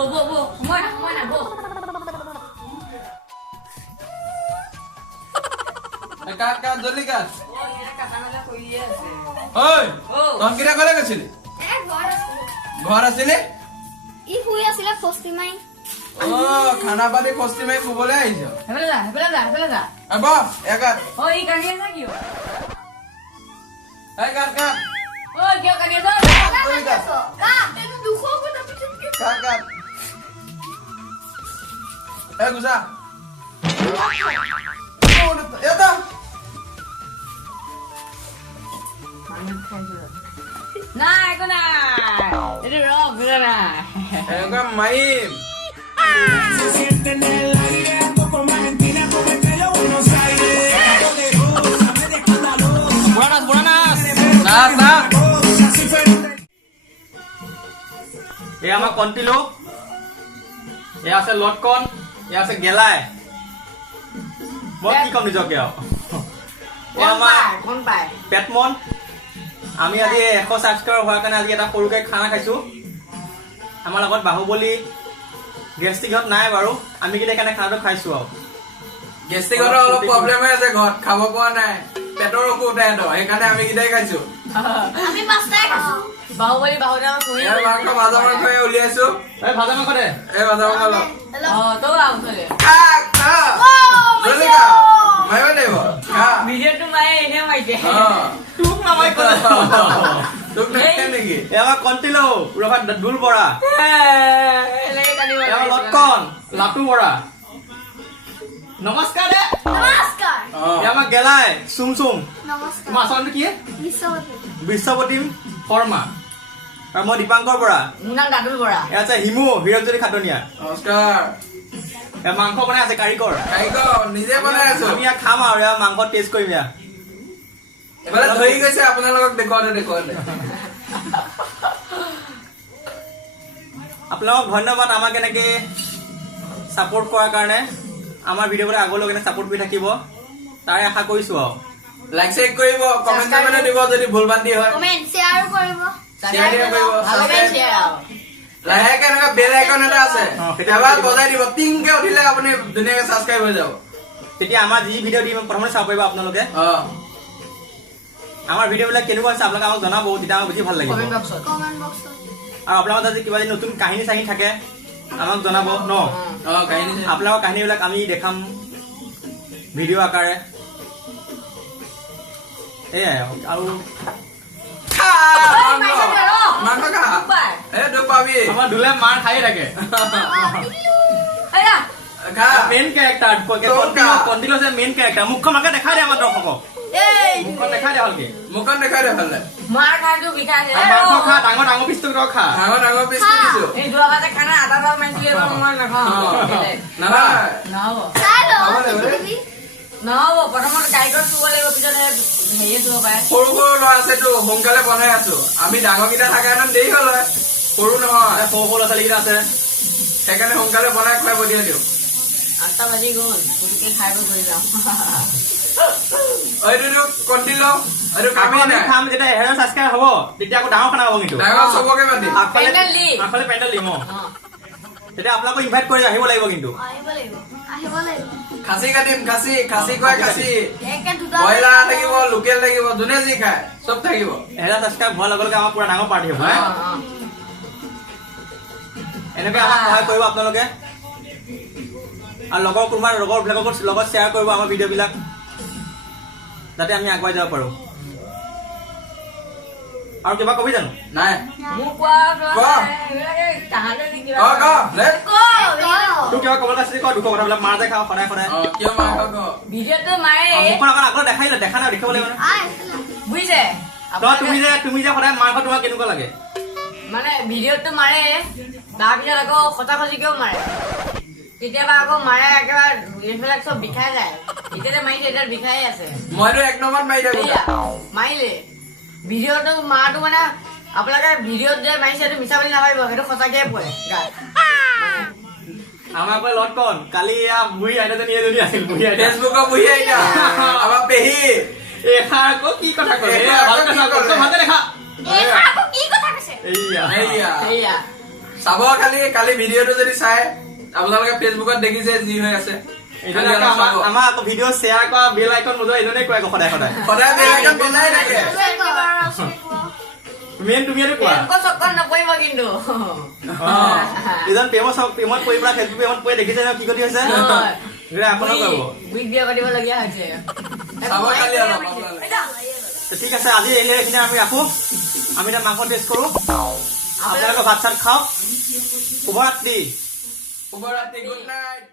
মই না বো কাট জলদি কাট ও এরা কাটামেলা কইয়ে আছে ওই তখন কিরা কলে গেছিলি ঘর আসিলি ই শুই আছিলে ফস্তি মাই ও খানা পাতি কষ্টি মাই শুবলে আহিছ হেবেলা যা আব একাত ও ই কানি আছে কিও এই কাট কাট ও কিও কানি আছে জলদি কাট কা তেনু দুখ কথা পিছকে কাট কাট এই গুসা এটা না একো না এটা রক বিরা না একা mime Se siente en el aire, ando con Valentina como el Cayo Buenos Aires. Poderosa, media escandalosa. Buenas. নাচ নাচ Cosa diferente. এই আমাৰ কণ্টিলো এই আছে লটকন এই আছে গেলাই মই কি কম নিজকে আৰু এই আমাৰ কোন পায় পেটমন আমি আজি 100 সাবস্ক্ৰাইবাৰ হোৱাৰ কাৰণে আজি এটা সৰুকৈ খানা খাইছো আমাৰ লগত বাহুবলী গেষ্টিকত নাই বাৰু আমি কিটা কাৰণে খানাটো খাইছো আৰু গেষ্টিকৰ অলপ প্ৰব্লেম হৈ আছে ঘৰত খাব পৰা নাই পেটৰ অসুবিধা এটা সেইকাৰণে আমি কিটাই খাইছো আমি পাঁচটাই খাইছো বাহুবলী বাহুদা কই ইয়াৰ মাংস ভাজা মাংস উলিয়াইছো এই ভাজা মাংস দে এই ভাজা মাংস ল ও তো আউ চলে কাক খা জলদি খা মাৰিব লাগিব খা ভিডিওটো মায়ে এনে মাইতে তোক নামাই ক'লে তোক নাখায় নেকি এই আমাৰ কণ্টিলো ৰফা দুল বৰা এলে কানি এই আমাৰ লটকন লাটু বৰা নমস্কাৰ দে নমস্কাৰ এই আমাৰ গেলাই চুম চুম নমস্কাৰ তোমাৰ আচলতে কি বিশ্ববতী বিশ্বপতিম শৰ্মা আৰু মই দীপাংকৰ বৰা মুনা দাদুল বড়া এয়া আছে হিমু হীৰকজ্যোতি খাটনীয়া নমস্কাৰ এয়া মাংস বনাই আছে কাৰিকৰ কাৰিকৰ নিজে বনাই আছো আমি ইয়াত খাম আৰু এয়া মাংস টেষ্ট কৰিম এয়া এবাৰ ধৰি গৈছে আপোনালোকক দেখুৱাওঁতে আপোনালোকক ধন্যবাদ আমাক এনেকে ছাপোৰ্ট কৰাৰ কাৰণে আমাৰ ভিডিঅ'বোৰ আগলৈ কেনে ছাপোৰ্ট কৰি থাকিব তাৰে আশা কৰিছো আৰু লাইক চেক কৰিব কমেন্ট কমেন্ট দিব যদি ভুল বান্ধি হয় কমেন্ট শেয়াৰ কৰিব শ্বেয়াৰ কৰিব ভালকে শ্বেয়াৰ লাহেকে এনেকুৱা বেল আইকন এটা আছে অ, সেইটো এবাৰ দিব। বজাই দিব টিংকে উঠিলে আপুনি ধুনীয়াকে ছাবস্ক্ৰাইব হৈ যাব তেতিয়া আমাৰ যি ভিডিঅ' দিম প্ৰথমতে চাব পাৰিব আপোনালোকে অ আমাৰ ভিডিঅ'বিলাক কেনেকুৱা হৈছে আপোনালোকে আমাক জনাব তেতিয়া আমাক বেছি ভাল লাগিব কমেন্ট বক্সত কমেন্ট বক্সত আৰু আপোনালোকৰ যদি কিবা যদি নতুন কাহিনী চাহিনী থাকে আমাক জনাব ন অ কাহিনী আপোনালোকৰ কাহিনীবিলাক আমি দেখাম ভিডিঅ' আকাৰে এয়াই আৰু খা মাংস খা এ দুখ পাবি আমাৰ দুলে মাৰ খায়ে থাকে আয়া খা মেইন কেৰেক্টাৰ কণ্টিলো যে মেইন কেৰেক্টাৰ মুখখন ভালকে দেখাই দে আমাৰ দৰ্শকক এই মুখখন দেখাই দে ভালকে মুখখন দেখাই দে ভালদৰে মাৰ খাইটো বিখাইছে মাংস খা ডাঙৰ ডাঙৰ পিচটো খা ডাঙৰ ডাঙৰ পিচ দিছো এই দুৱাবাতে খানা আধা দাল মাইছিলে মই নাখাওঁ নহয় নহ'ব চাই ল খাব লাগিব দেই। টিভি নহ'ব প্ৰথমত কাৰিকৰ চুব লাগিব পিছত হেৰিয়ে চুব পাৰে সৰু সৰু ল'ৰা আছেতো সোনকালে বনাই আছো আমি ডাঙৰকেইটা থকা হেঁতেন দেৰি হ'ল হয় সৰু নহয় সৰু সৰু ল'ৰা ছোৱালীকেইটা আছে সেইকাৰণে সোনকালে বনাই খুৱাই পঠিয়াই দিওঁ 8টা বাজি গ'ল পুতুকে খাই বৈ ঘূৰি যাওঁ এইটো কণ্টিলো এইটো আকৌ কামেই আমি নাই খাম যেতিয়া 1000 ছাবস্ক্ৰাইব হ'ব তেতিয়া আকৌ ডাঙৰ খানা হ'ব কিন্তু ডাঙৰ চবকে মাতিম পেণ্ডেল দিম। আগফালে পেণ্ডেল দিম অ তেতিয়া আপোনালোকক ইনভাইট কৰি আহিব লাগিব কিন্তু আহিব লাগিব খাচী কাটিম খাচী কয় খাচী একে দুটা ব্ৰইলাৰ থাকিব লোকেল থাকিব যোনে যি খায় চব থাকিব 1000 ছাবস্ক্ৰাইব হোৱাৰ লগে লগে আমাৰ পুৰা ডাঙৰ পাৰ্টি হ'ব অ এনেকৈ আমাক সহায় কৰিব আপোনালোকে আৰু লগৰ কোনোবা লগৰবিলাকৰ লগত শ্বেয়াৰ কৰিব আমাৰ ভিডিঅ'বিলাক যাতে আমি আগুৱাই যাব পাৰোঁ আৰু কিবা কবি জানো নাই মোক কোৱা কোৱা। তাহাঁতে কিবা ক লে তোৰ কিবা ক'বলৈ আছে ক দুখ কথাবিলাক মাৰ যে খাওঁ সদায় সদায় কিয় মাংস ক ভিডিঅ'টো মাৰে মুখখন আগত দেখাই দেখা নাই দেখাব লাগিব বুজিছে তুমি যে সদায় মাংস তোমাৰ কেনেকুৱা লাগে মানে ভিডিঅ'টো মাৰে তাৰপিছত আকৌ খচাখচিকেও মাৰে কেতিয়াবা আকৌ মাৰে একেবাৰে এইবিলাক চব বিষাই যায় এতিয়া মাৰিছে এতিয়া বিষাই আছে মইতো এক নম্বৰত মাৰি থাকো এয়া, মাৰিলে ভিডিঅ'টো মাৰটো মানে আপোনালোকে ভিডিঅ'ত যে মাৰিছে সেইটো মিছা বুলি নাভাবিব সেইটো সঁচাকে পৰে গাত আমাৰ আকৌ লটকন কালি এয়া বুঢ়ী আইতাজনী এজনী আছিল বুঢ়ী আইতা ফেচবুকৰ বহি আইতা আমাৰ পেহী এষাৰ আকৌ কি কথা কয় এষাৰ আকৌ কি ক'লে? ভালকে দেখা এই আকৌ কি কথা কৈছে এইয়া এইয়া সেয়া চাব কালি ভিডিঅ'টো যদি চাই আপোনালোকে ফেচবুকত দেখিছে যি হৈ আছে এইজনে আকৌ আমাৰ আকৌ ভিডিঅ' শ্বেয়াৰ কৰা বেল আইকন বজোৱা এইজনে কয় আকৌ সদায় সদায় বেল আইকন বজাই থাকে মেইন তুমি এইটো কোৱা প্ৰেমক চক্কৰ নপৰিব কিন্তু এইজন প্ৰেমত পৰি পেলাই ফেচবুক প্ৰেমত পৰি দেখিছে ন কি কৰি আছে আপোনাক ক'ব ভিডিঅ' কৰিবলগীয়া হৈছে চাব কালি অলপ আপোনালোকে ঠিক আছে আজি এইখিনি আমি ৰাখো আমি এতিয়া মাংস টেষ্ট কৰো আপোনালোকে ভাত চাত খাওক শুভৰাত্ৰি শুভৰাত্ৰি গুড নাইট